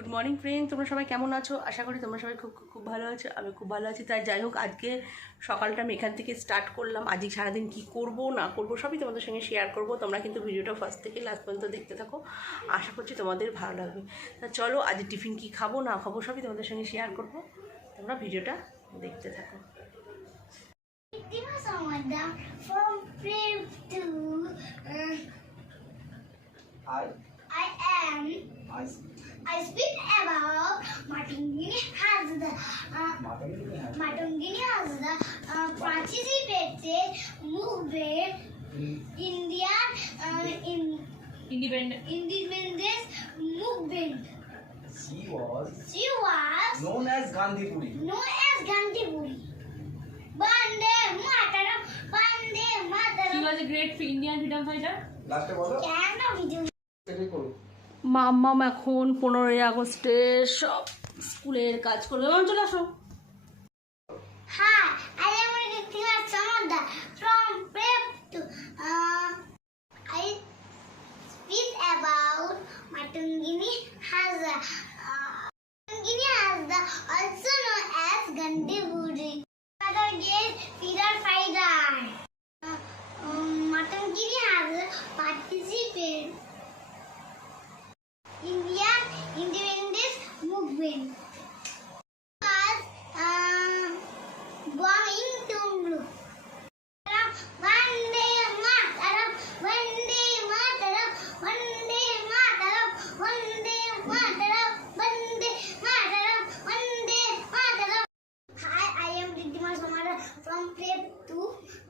Good morning friend তোমরা সবাই কেমন আছো? আশা করি তোমরা সবাই খুব খুব ভালো আছো। আমি খুব ভালো আছি। তাই যাই হোক আজকে সকালটা আমি এখান থেকে স্টার্ট করলাম। আজকে সারাদিন কি করব না করব সবই তোমাদের সঙ্গে শেয়ার করব। তোমরা কিন্তু ভিডিওটা ফার্স্ট থেকে লাস্ট পর্যন্ত দেখতে থাকো। আশা করছি তোমাদের ভালো লাগবে। তা চলো আজ টিফিন কি খাব না খাব সবই তোমাদের সঙ্গে শেয়ার করব। তোমরা ভিডিওটা দেখতে থাকো। I, am I, I speak Uh, Matungini Hazda uh, participated movement Indian uh, in independent independence movement. she was She was known as Gandhipuri. known as Gandhipuri. Bande Mataram, Bande Mataram. was a great indian freedom fighter লাস্টে বলো কেন video মাম্মাম এখন পনেরোই আগস্টে সব স্কুলের কাজ করবে মাম চলে আসো Matungini Hazza. Uh, Matungini Hazza also known as Gandhi Buri. Father gave Peter Friday. Uh, um, Matungini Hazza participated vamos para tu